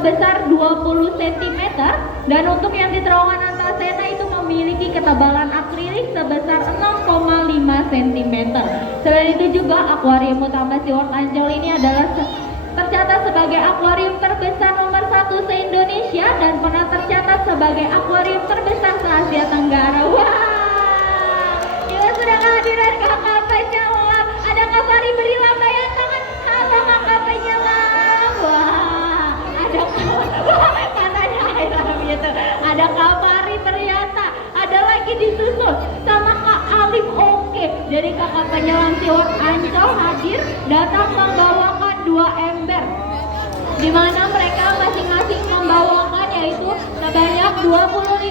sebesar 20 cm, dan untuk yang di terowongan Antasena itu memiliki ketebalan akrilik sebesar 6,5 cm. Selain itu juga akuarium utama SeaWorld Ancol ini adalah tercatat sebagai akuarium terbesar nomor 1 se-Indonesia dan pernah tercatat sebagai akuarium terbesar se-Asia Tenggara. Wah, kita sudah kehadiran kakak penyelam. Ada Kak Fari, beri lambaian tangan. Halo kakak penyelam. Wah, ada katanya gitu. Ada Kak Fari ternyata. Ada lagi disusul sama Kak Alif. Oke, jadi kakak penyelam SeaWorld Ancol hadir datang membawakan 2 ember, di mana mereka masing-masing membawakan yaitu sebanyak 25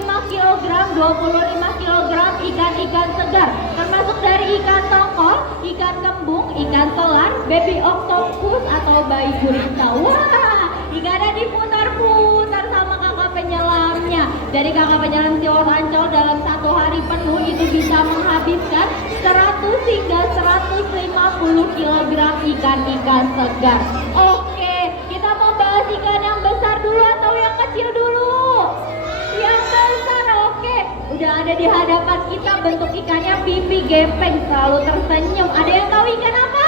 kg ikan-ikan segar, termasuk dari ikan tongkol, ikan kembung, ikan selar, baby octopus atau bayi gurita. Wah, ikannya diputar-putar sama kakak penyelamnya. Jadi kakak penyelam SeaWorld Ancol dalam 1 hari penuh itu bisa menghabiskan 100 hingga 150 kg ikan-ikan segar. Oke, kita mau bahas ikan yang besar dulu atau yang kecil dulu? Yang besar, oke. Udah ada di hadapan kita, bentuk ikannya pipi gepeng, selalu tersenyum. Ada yang tahu ikan apa?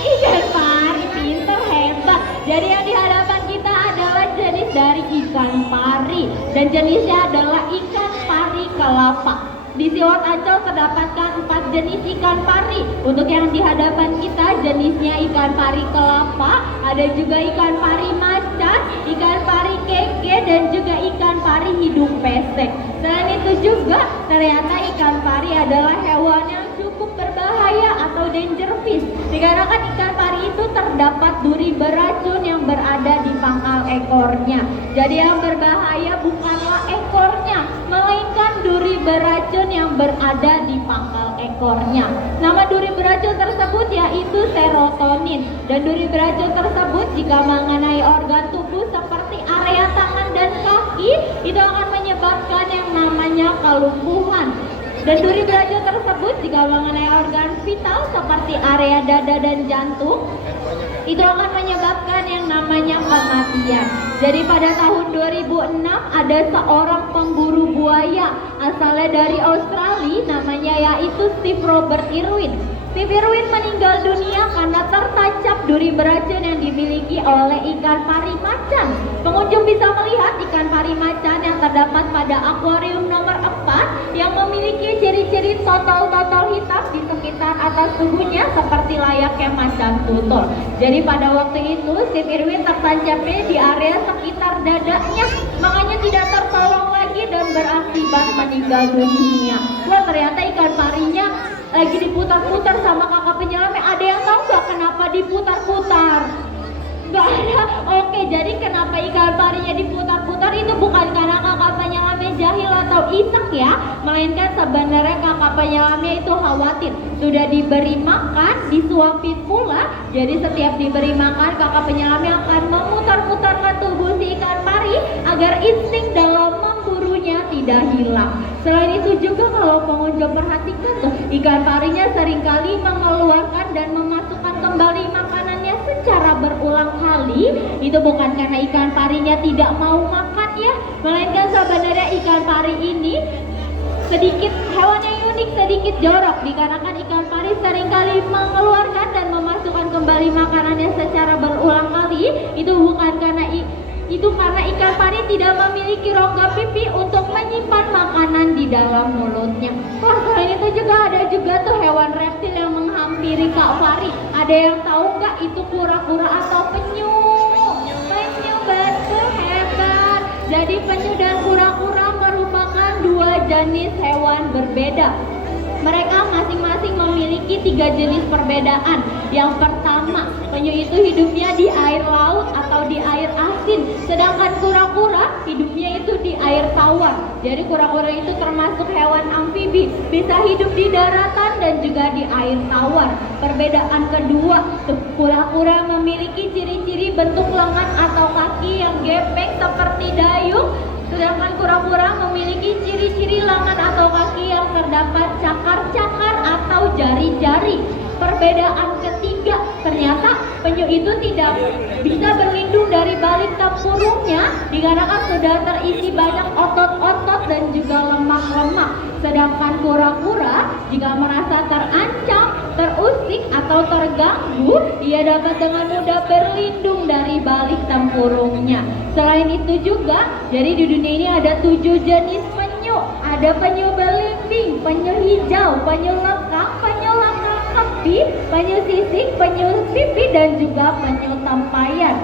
Ikan pari, pinter, hebat. Jadi yang di hadapan kita adalah jenis dari ikan pari, dan jenisnya adalah ikan pari kelapa. Di SeaWorld Ancol terdapatkan 4 jenis ikan pari. Untuk yang di hadapan kita jenisnya ikan pari kelapa, ada juga ikan pari macan, ikan pari keke, dan juga ikan pari hidung pesek. Selain itu juga ternyata ikan pari adalah hewan yang cukup berbahaya atau danger fish, dikarenakan ikan pari itu terdapat duri beracun yang berada di pangkal ekornya. Jadi yang berbahaya bukanlah ekornya, melainkan duri beracun yang berada di pangkal ekornya. Nama duri beracun tersebut yaitu serotonin, dan duri beracun tersebut jika mengenai organ tubuh seperti area tangan dan kaki itu akan menyebabkan yang namanya kelumpuhan. Dan duri beracun tersebut jika mengenai organ vital seperti area dada dan jantung itu akan menyebabkan yang namanya kematian. Jadi pada tahun 2006 ada seorang pemburu buaya asalnya dari Australia, namanya yaitu Steve Robert Irwin. Steve Irwin meninggal dunia karena tertancap duri beracun yang dimiliki oleh ikan pari macan. Pengunjung bisa melihat ikan pari macan yang terdapat pada akuarium nomor 4 yang memiliki ciri-ciri totol-totol hitam di sekitar atas tubuhnya seperti layaknya macan tutul. Jadi pada waktu itu Steve Irwin tertancapnya di area sekitar dadanya, makanya tidak tertolong lagi dan berakibat meninggal dunia. Wah, ternyata ikan parinya lagi diputar-putar sama kakak penyelam. Ada yang tahu nggak kenapa diputar-putar? Nggak ada. Oke, jadi kenapa ikan parinya diputar-putar itu bukan karena kakak penyelamnya jahil atau iseng ya, melainkan sebenarnya kakak penyelamnya itu khawatir sudah diberi makan, disuapin pula. Jadi setiap diberi makan kakak penyelamnya akan memutar-mutarkan tubuh si ikan pari agar insting dalam memburunya tidak hilang. Selain itu juga kalau pengunjung perhatikan tuh, ikan parinya seringkali mengeluarkan dan memasukkan kembali makanannya secara berulang kali. Itu bukan karena ikan parinya tidak mau makan ya, melainkan sebenarnya ikan pari ini sedikit hewan yang unik, sedikit jorok, dikarenakan ikan pari seringkali mengeluarkan dan memasukkan kembali makanannya secara berulang kali. Itu bukan karena karena ikan pari tidak memiliki rongga pipi untuk menyimpan makanan di dalam mulutnya. Wah, selain itu juga ada juga tuh hewan reptil yang menghampiri Kak Fari. Ada yang tahu nggak itu kura-kura atau penyu? Penyu, betul, hebat. Jadi penyu dan kura-kura merupakan 2 jenis hewan berbeda. Mereka masing-masing memiliki 3 jenis perbedaan. Yang pertama, penyu itu hidupnya di air laut atau di air asin, sedangkan kura-kura hidupnya itu di air tawar. Jadi kura-kura itu termasuk hewan amfibi, bisa hidup di daratan dan juga di air tawar. Perbedaan kedua, kura-kura memiliki ciri-ciri bentuk lengan atau kaki yang gepeng seperti dayung, sedangkan kura-kura memiliki ciri-ciri lengan atau kaki yang terdapat cakar-cakar atau jari-jari. Perbedaan ketiga, ternyata penyu itu tidak bisa berlindung dari balik tempurung dikarenakan sudah terisi banyak otot-otot dan juga lemak-lemak. Sedangkan kura-kura jika merasa terancam, terusik atau terganggu, ia dapat dengan mudah berlindung dari balik tempurungnya. Selain itu juga, jadi di dunia ini ada 7 jenis penyu. Ada penyu belimbing, penyu hijau, penyu lekang, penyu lekang kepi, penyu sisik, penyu pipi, dan juga penyu tempayan.